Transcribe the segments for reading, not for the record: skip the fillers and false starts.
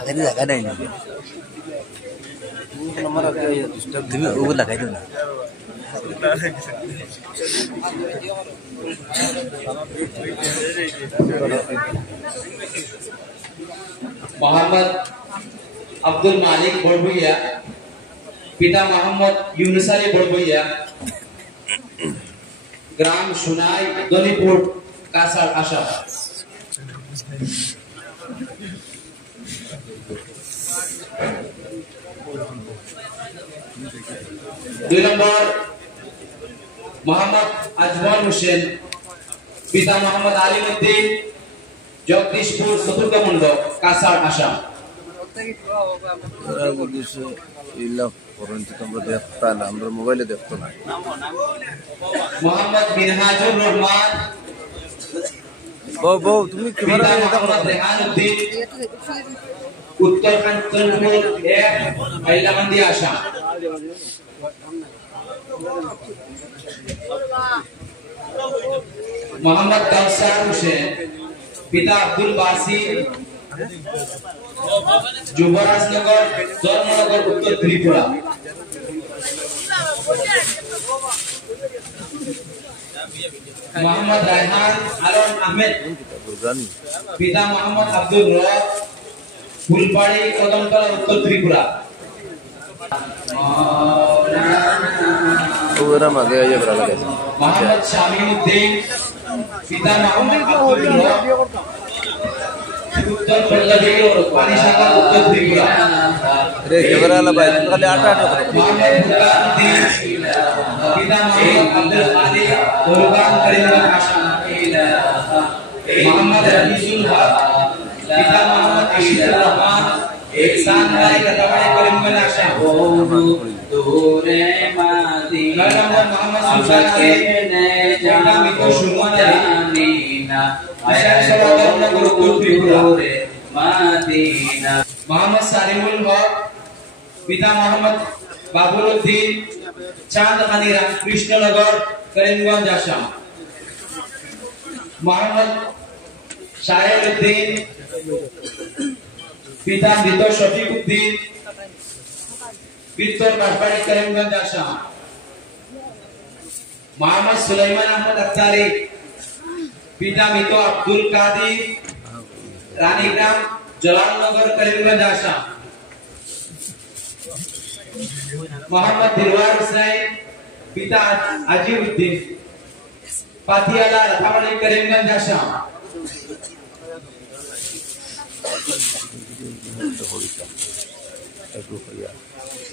अगर लगा नहीं वो लगाई दो ना। मोहम्मद अब्दुल मालिक बड़भुइया, पिता मोहम्मद यूनुस अली बड़भुइया, ग्राम सुनाई दलीपुर कासार आसाम। 2 नंबर मोहम्मद अजमल हुसैन, पिता मोहम्मद आलिमुद्दीन, जगदीशपुर चतुर्थ मंडल कासार आसाम। मोबाइल देखते ना। मोहम्मद मिनहाजुर रहमान, तुम्हें कैमरा रेहानुद्दीन, उत्तराखंड चंद्रपुर हैलामंदी आसाम। मोहम्मद कौसर हुसैन, पिता अब्दुल बासी, जुबराजनगर धर्मनगर उत्तर त्रिपुरा। मोहम्मद रायहान आलम अहमद, पिता मोहम्मद अब्दुल रऊफ, फुलबाड़ी कदमतला उत्तर त्रिपुरा। मोहम्मद शामीउद्दीन, पिता मोहम्मद अब्दुल रऊफ, उत्तर प्रदेश पानीसागर उत्तर त्रिपुरा। अरे कैमरा ला भाई तुम खाली 8 मोहम्मद फुरकानुद्दीन, पिता मोहम्मद अब्दुल मालिक, दुर्गान करीमगंज आसाम। मोहम्मद रईसुल हक, पिता मोहम्मद अशीफुर रहमान, एहसान भाई कतावाड़ी करीमगंज आसाम। दूरे मादी नंबर मोहम्मद सुल्तान ने जाना मितो शुमान नीना आशा सलाम नगर उत्तर त्रिपुरा मदीना। मोहम्मद सालिमुल हक, पिता मोहम्मद बाबुलुद्दीन, चांद खनीरा कृष्णनगर करीमगंज आसाम। मोहम्मद शायरुद्दीन, पिता मृत शफीकुद्दीन, বিত্তর বাসবাড়ি করিমগঞ্জ আসাম। মোহাম্মদ সুলাইমান আহমদ আখতারি, পিতা মৃত আব্দুল কাদির, রানীগ্রাম জলালনগর করিমগঞ্জ আসাম। মোহাম্মদ দিলওয়ার হুসাইন, পিতা আজিউদ্দিন, পাতিয়ালা রাধাবাড়ি করিমগঞ্জ আসাম।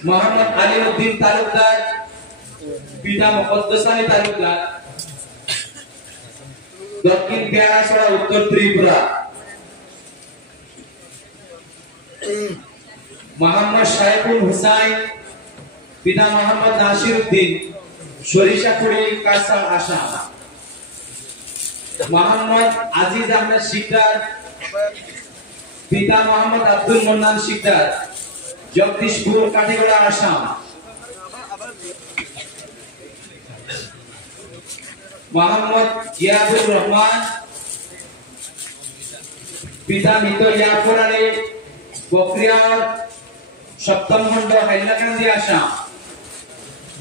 মোহাম্মদ আলিউদ্দিন তালুকদার, পিতা মুকদ্দাস আলী তালুকদার, দক্ষিণ পেয়ারাছড়া, উত্তর ত্রিপুরা। মোহাম্মদ সাইফুল হুসাইন, পিতা মোহাম্মদ নাসির উদ্দিন, সরিষাখুড়ি, কাছাড়, আসাম। মোহাম্মদ আজিজ আহমেদ শিকদার, পিতা মোহাম্মদ আব্দুল মন্নান শিকদার, জগদীশপুর, কাঠিগড়া, আসাম। মোহাম্মদ জিয়াদুর রহমান, পিতা মৃত ইয়াকুর আলী, বকরিয়ার, সপ্তম খণ্ড, হাইলাকান্দি, আসাম।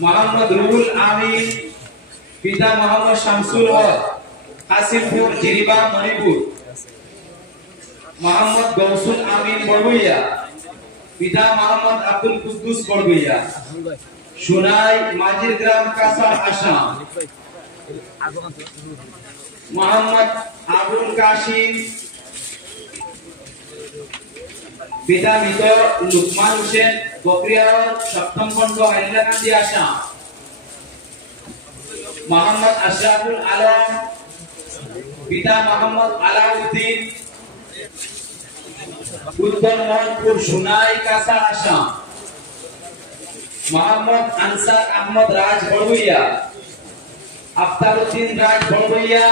মোহাম্মদ রুহুল আমিন, পিতা মোহাম্মদ শামসুল হক, কাসিমপুর, জিরিবা, মণিপুর। মোহাম্মদ গৌসুল আমিন বড়বইয়া, পিতা মোহাম্মদ আব্দুল কুদ্দুস বড়বইয়া, সুনাই, মাঝির গ্রাম, কাছাড়, আসাম। মোহাম্মদ আবুল কাশিম, পিতা মৃত লুকমান হোসেন, বকরিয়ার, সপ্তম খণ্ড, হাইলাকান্দি, আসাম। মোহাম্মদ আশরাফুল আলম, পিতা মোহাম্মদ আলাউদ্দিন, উত্তর মোহনপুর, সুনাই, কাছাড়, আসাম। মোহাম্মদ আনসার আহমদ রাজ বড়বইয়া, আফতারউদ্দিন রাজ বড়বইয়া,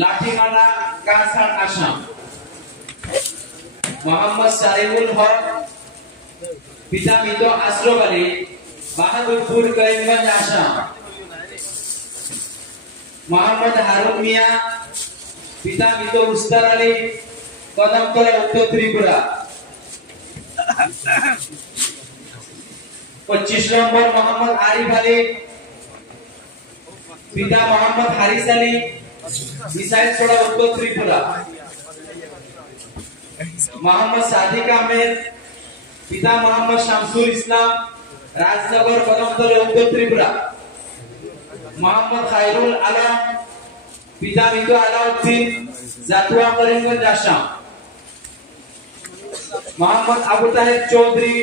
লাঠিমালা, কাছাড়, আসাম। মোহাম্মদ সারিমুল হক, পিতা মৃত আশরফ আলী, বাহাদুরপুর, করিমগঞ্জ, আসাম। মোহাম্মদ হারুন মিয়া, পিতা মৃত উস্তার আলী, কদমতলা, উত্তর ত্রিপুরা। 25 নম্বর মোহাম্মদ আরিফ আলী, পিতা মোহাম্মদ হারিস আলী, মিসাইলছড়া, উত্তর ত্রিপুরা। মোহাম্মদ সাদিক আহমেদ, পিতা মোহাম্মদ শামসুল ইসলাম, রাজনগর, কদমতলা, উত্তর ত্রিপুরা। মোহাম্মদ খায়রুল আলম, পিতা মৃত আলাউদ্দিন, জাতুয়া, করিমগঞ্জ, আসাম। মোহাম্মদ আবু তাহের চৌধুরী,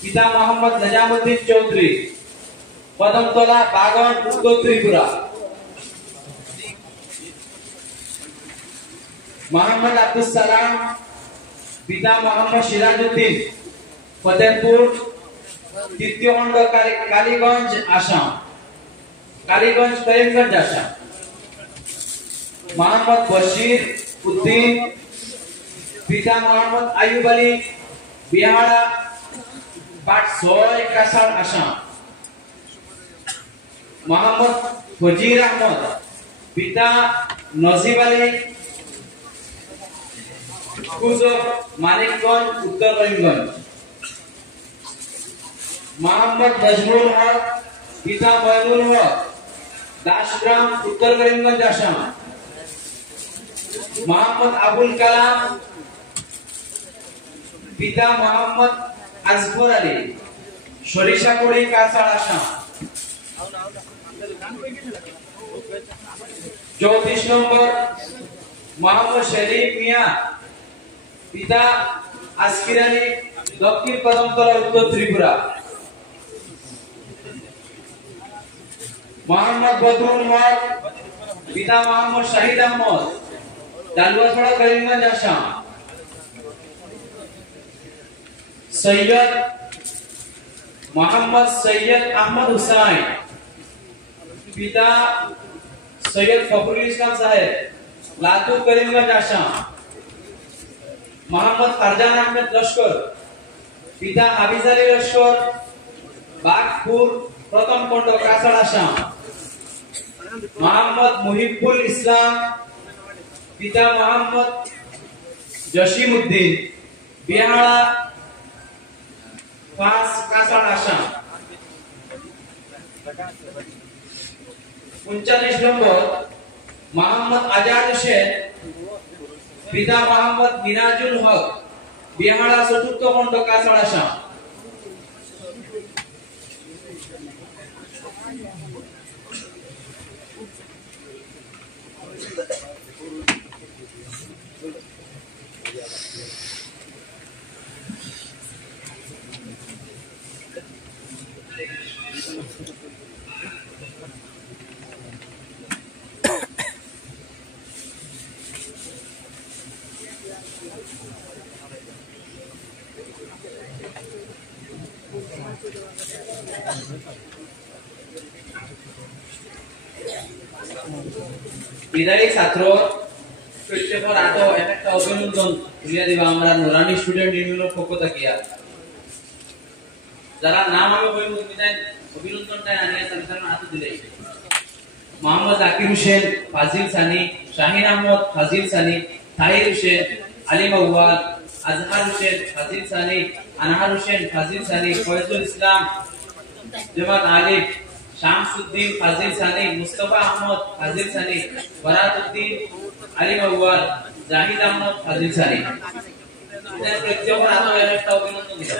পিতা মোহাম্মদ নিজামুদ্দিন চৌধুরী, কদমতলা, বাগন, উত্তর ত্রিপুরা। মোহাম্মদ আব্দুল সালাম, পিতা মোহাম্মদ সিরাজউদ্দিন, ফতেহপুর, তৃতীয় খণ্ড, কালীগঞ্জ, আসাম। কালীগঞ্জ, করিমগঞ্জ, আসাম। মোহাম্মদ বশির উদ্দিন, পিতা মোহাম্মদ আইয়ুব আলী, বিহারা, পাট 6, কাছাড়, আসাম। মোহাম্মদ ফজির আহমদ, পিতা নজিব আলী, কুজব, মানিকগঞ্জ, উত্তর করিমগঞ্জ। মোহাম্মদ নজমুল হক, পিতা ময়নুল হক, দাসগ্রাম, উত্তর করিমগঞ্জ, আসাম। মোহাম্মদ আবুল কালাম, পিতা মোহাম্মদ আজফর আলী, সরিষাখুড়ি, কাছাড়, আসাম। 34 নম্বর মোহাম্মদ শরীফ মিয়া, পিতা আসকির আলী, দক্ষিণ কদমতলা, উত্তর ত্রিপুরা। মোহাম্মদ বদরুল হক, পিতা মোহাম্মদ শাহিদ আহমদ, ডালুয়াছড়া, করিমগঞ্জ, আসাম। সৈয়দ মোহাম্মদ সৈয়দ আহমদ হুসাইন, পিতা সৈয়দ ফখরুল ইসলাম সাহেব, লাতুর, করিমগঞ্জ, আসাম। মোহাম্মদ ফারজান আহমেদ লস্কর, পিতা হাফিজ আলী লস্কর, বাগপুর, প্রথম খণ্ড, কাছাড়, আসাম। মোহাম্মদ মুহিবুল ইসলাম, পিতা মোহাম্মদ জসিম উদ্দিন, বিহারা, 5, কাছাড়, আসাম। 39 নম্বর মোহাম্মদ আজাদ হোসেন, পিতা মোহাম্মদ মিনাজুল হক, বিহারা চতুর্থ খণ্ড কাছাড় আসাম। বিদায়ী ছাত্র প্রত্যেকের আগে একটা অভিনন্দন দিয়ে দিব আমরা নুরানি স্টুডেন্ট ইউনিয়নের পক্ষ থেকে। যারা নাম আমি বলবো বিদায় অভিনন্দনটা আনিয়ে তাদের হাতে দিলে মোহাম্মদ জাকির হোসেন, ফাজিল সানি, শাহিন আহমদ, ফাজিল সানি, তাহির হোসেন, আলিম আউয়াল, আজহার হোসেন, ফাজিল সানি, আনহার হোসেন, ফাজিল সানি, ফয়জুল ইসলাম, জামাত আলিফ, শামসুদ্দিন, ফাজিল সানি, মুস্তাফা আহমদ, ফাজিল সানি, বরাতুদ্দিন, আলিম আউয়াল, জাহিদ আহমদ, ফাজিল সানি। এদের প্রত্যেকের আগে একটা অভিনন্দন দিই।